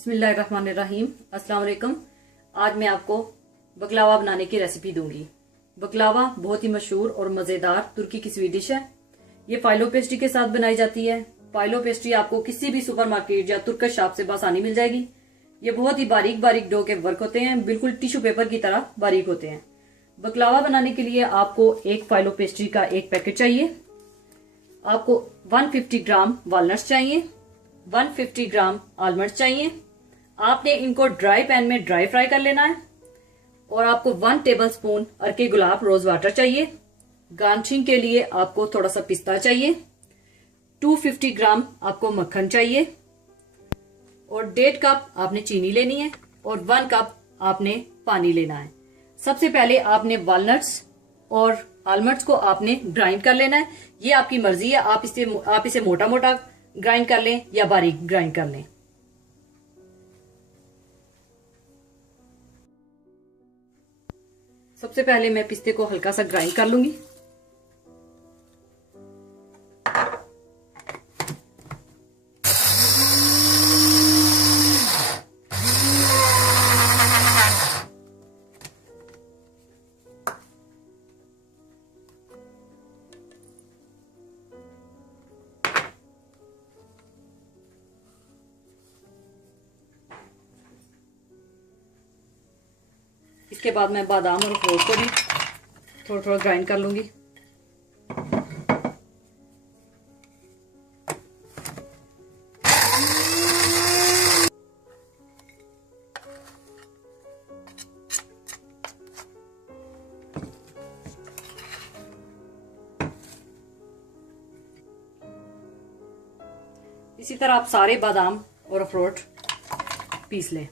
बिस्मिल्लाहिर्रहमानिर्रहीम। अस्सलाम वालेकुम। आज मैं आपको बकलावा बनाने की रेसिपी दूंगी। बकलावा बहुत ही मशहूर और मज़ेदार तुर्की की स्वीट डिश है। ये फाइलो पेस्ट्री के साथ बनाई जाती है। फाइलो पेस्ट्री आपको किसी भी सुपरमार्केट या तुर्कश शॉप से आसानी मिल जाएगी। ये बहुत ही बारीक बारीक डो के वर्क होते हैं, बिल्कुल टिश्यू पेपर की तरह बारीक होते हैं। बकलावा बनाने के लिए आपको एक फाइलो पेस्ट्री का एक पैकेट चाहिए। आपको 150 ग्राम वालनट्स चाहिए, 150 ग्राम आलमंड्स चाहिए। आपने इनको ड्राई पैन में ड्राई फ्राई कर लेना है। और आपको 1 टेबलस्पून अर्के गुलाब रोज वाटर चाहिए। गार्निशिंग के लिए आपको थोड़ा सा पिस्ता चाहिए। 250 ग्राम आपको मक्खन चाहिए और 1.5 कप आपने चीनी लेनी है और 1 कप आपने पानी लेना है। सबसे पहले आपने वॉलनट्स और आलमंड्स को आपने ग्राइंड कर लेना है। ये आपकी मर्जी है, आप इसे मोटा मोटा ग्राइंड कर लें या बारीक ग्राइंड कर लें। सबसे पहले मैं पिस्ते को हल्का सा ग्राइंड कर लूंगी। इसके बाद मैं बादाम और अखरोट को भी थोड़ा थोड़ा ग्राइंड कर लूंगी। इसी तरह आप सारे बादाम और अखरोट पीस लें।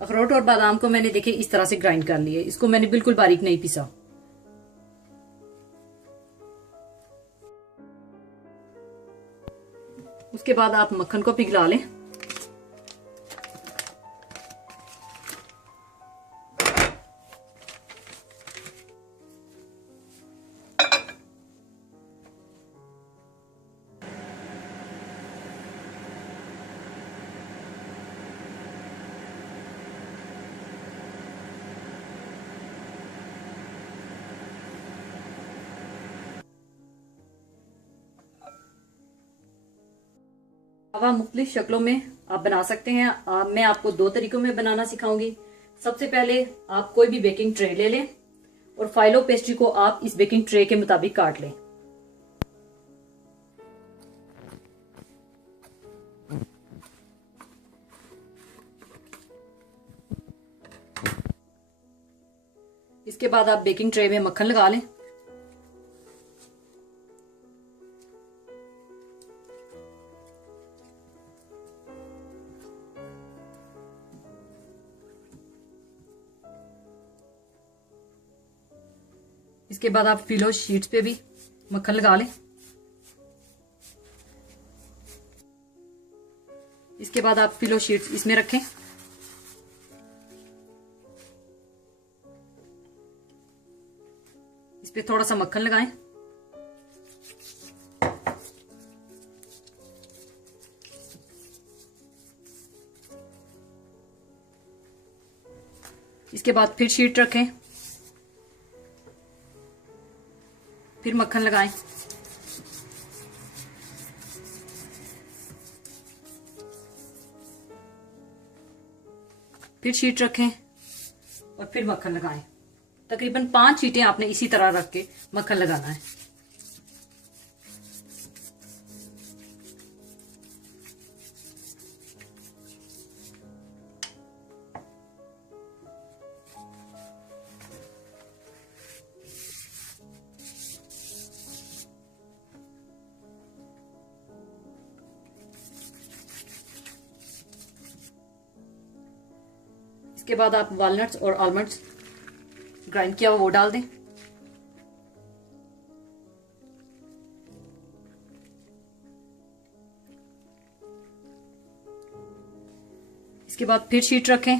अखरोट और बादाम को मैंने देखे इस तरह से ग्राइंड कर लिए। इसको मैंने बिल्कुल बारीक नहीं पीसा। उसके बाद आप मक्खन को पिघला लें। हवा मुख्तलिफ शक्लों में आप बना सकते हैं। मैं आपको 2 तरीकों में बनाना सिखाऊंगी। सबसे पहले आप कोई भी बेकिंग ट्रे ले लें और फाइलो पेस्ट्री को आप इस बेकिंग ट्रे के मुताबिक काट लें। इसके बाद आप बेकिंग ट्रे में मक्खन लगा लें। इसके बाद आप फिलो शीट्स पे भी मक्खन लगा लें। इसके बाद आप फिलो शीट्स इसमें रखें। इस पे थोड़ा सा मक्खन लगाएं। इसके बाद फिर शीट रखें, फिर मक्खन लगाएं। फिर शीट रखें और फिर मक्खन लगाएं। तकरीबन 5 शीटें आपने इसी तरह रख के मक्खन लगाना है। इसके बाद आप वॉलनट्स और आलमंड्स ग्राइंड किया हुआ वो डाल दें। इसके बाद फिर शीट रखें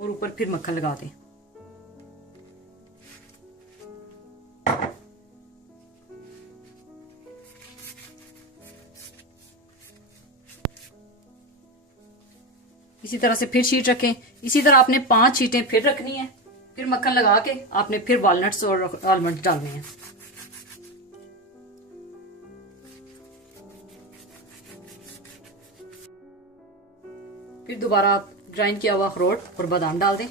और ऊपर फिर मक्खन लगा दें। इसी तरह से फिर शीट रखें। इसी तरह आपने 5 शीटें फिर रखनी है। फिर मक्खन लगा के आपने फिर वॉलनट्स और आलमंड डालने हैं। फिर दोबारा आप ग्राइंड किया हुआ अखरोट और बादाम डाल दें।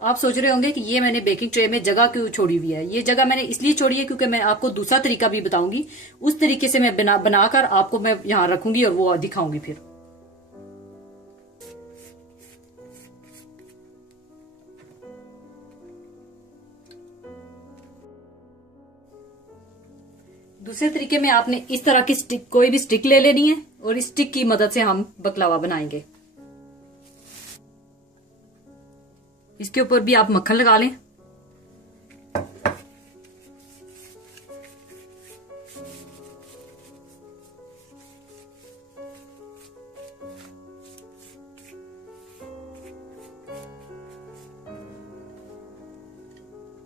आप सोच रहे होंगे कि ये मैंने बेकिंग ट्रे में जगह क्यों छोड़ी हुई है। ये जगह मैंने इसलिए छोड़ी है क्योंकि मैं आपको दूसरा तरीका भी बताऊंगी। उस तरीके से मैं बनाकर आपको मैं यहां रखूंगी और वो दिखाऊंगी। फिर दूसरे तरीके में आपने इस तरह की स्टिक, कोई भी स्टिक ले लेनी है और इस स्टिक की मदद से हम बकलावा बनाएंगे। इसके ऊपर भी आप मक्खन लगा लें।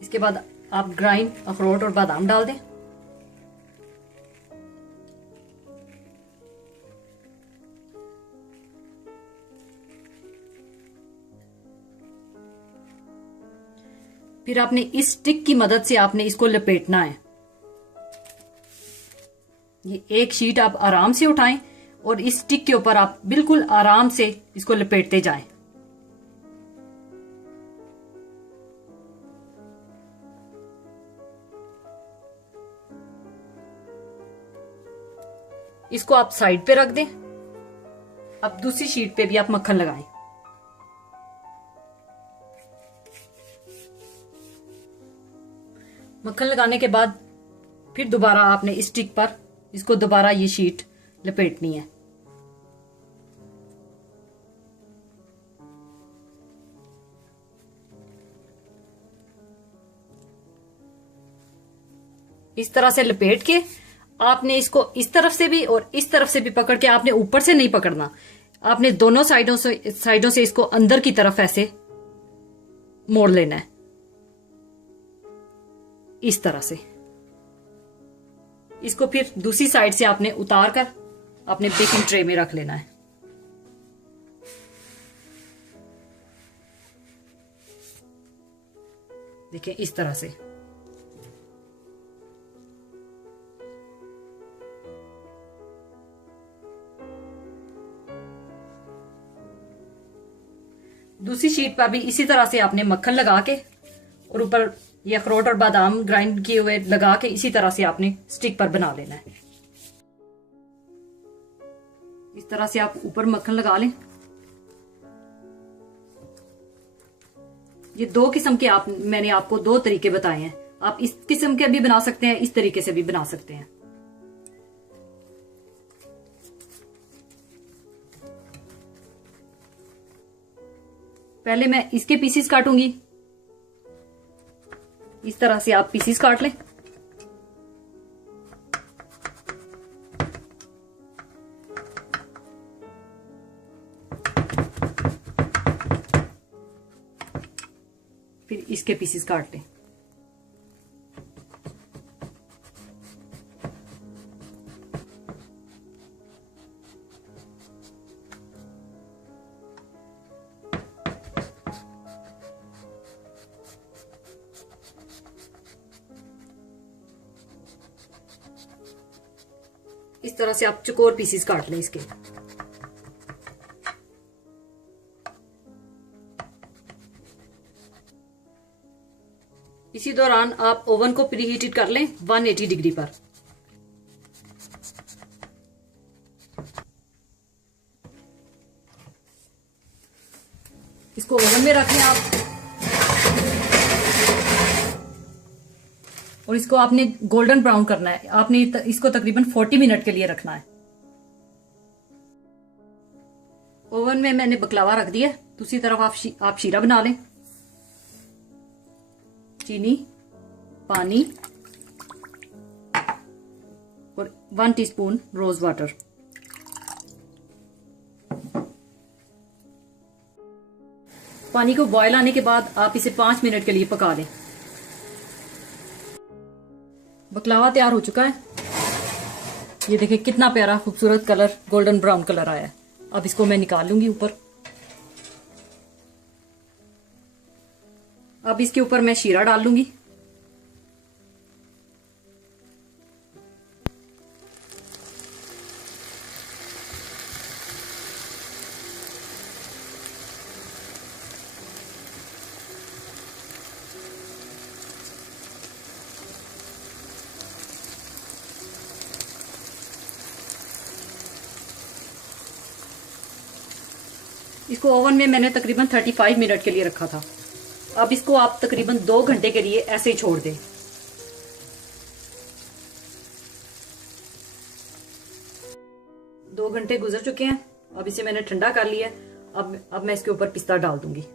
इसके बाद आप ग्राइंड अखरोट और बादाम डाल दें। फिर आपने इस स्टिक की मदद से आपने इसको लपेटना है। ये एक शीट आप आराम से उठाएं और इस स्टिक के ऊपर आप बिल्कुल आराम से इसको लपेटते जाएं। इसको आप साइड पे रख दें। अब दूसरी शीट पे भी आप मक्खन लगाएं। मक्खन लगाने के बाद फिर दोबारा आपने इस स्टिक पर इसको दोबारा ये शीट लपेटनी है। इस तरह से लपेट के आपने इसको इस तरफ से भी और इस तरफ से भी पकड़ के, आपने ऊपर से नहीं पकड़ना, आपने दोनों साइडों से इसको अंदर की तरफ ऐसे मोड़ लेना है। इस तरह से इसको फिर दूसरी साइड से आपने उतार कर अपने बेकिंग ट्रे में रख लेना है। देखिए इस तरह से। दूसरी शीट पर भी इसी तरह से आपने मक्खन लगा के और ऊपर ये अखरोट और बादाम ग्राइंड किए हुए लगा के इसी तरह से आपने स्टिक पर बना लेना है। इस तरह से आप ऊपर मक्खन लगा लें। ये 2 किस्म के मैंने आपको 2 तरीके बताए हैं। आप इस किस्म के भी बना सकते हैं, इस तरीके से भी बना सकते हैं। पहले मैं इसके पीसेस काटूंगी। इस तरह से आप पीसेस काट लें। फिर इसके पीसेस काट लें। इस तरह से आप चौकोर पीसेस काट लें इसके। इसी दौरान आप ओवन को प्रीहीटेड कर लें 180 डिग्री पर। इसको ओवन में रखें आप, और इसको आपने गोल्डन ब्राउन करना है। आपने इसको तकरीबन 40 मिनट के लिए रखना है। ओवन में मैंने बकलावा रख दिया। दूसरी तरफ आप शीरा बना लें। चीनी, पानी और 1 टीस्पून रोज वाटर। पानी को बॉयल आने के बाद आप इसे 5 मिनट के लिए पका लें। बकलावा तैयार हो चुका है। ये देखिए कितना प्यारा खूबसूरत कलर, गोल्डन ब्राउन कलर आया है। अब इसको मैं निकाल लूंगी ऊपर। अब इसके ऊपर मैं शीरा डाल लूंगी। इसको ओवन में मैंने तकरीबन 35 मिनट के लिए रखा था। अब इसको आप तकरीबन 2 घंटे के लिए ऐसे ही छोड़ दें। दो घंटे गुजर चुके हैं। अब इसे मैंने ठंडा कर लिया है। अब मैं इसके ऊपर पिस्ता डाल दूंगी।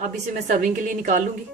अब इसे मैं सर्विंग के लिए निकाल लूंगी।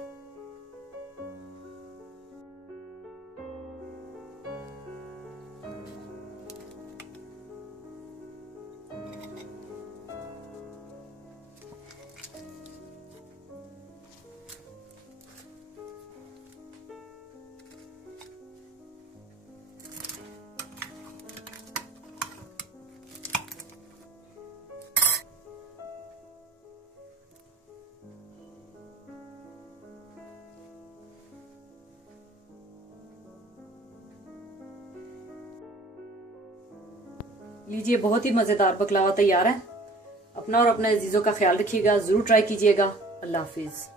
लीजिए, बहुत ही मजेदार बकलावा तैयार है। अपना और अपने अजीजों का ख्याल रखिएगा, जरूर ट्राई कीजिएगा। अल्लाह हाफिज।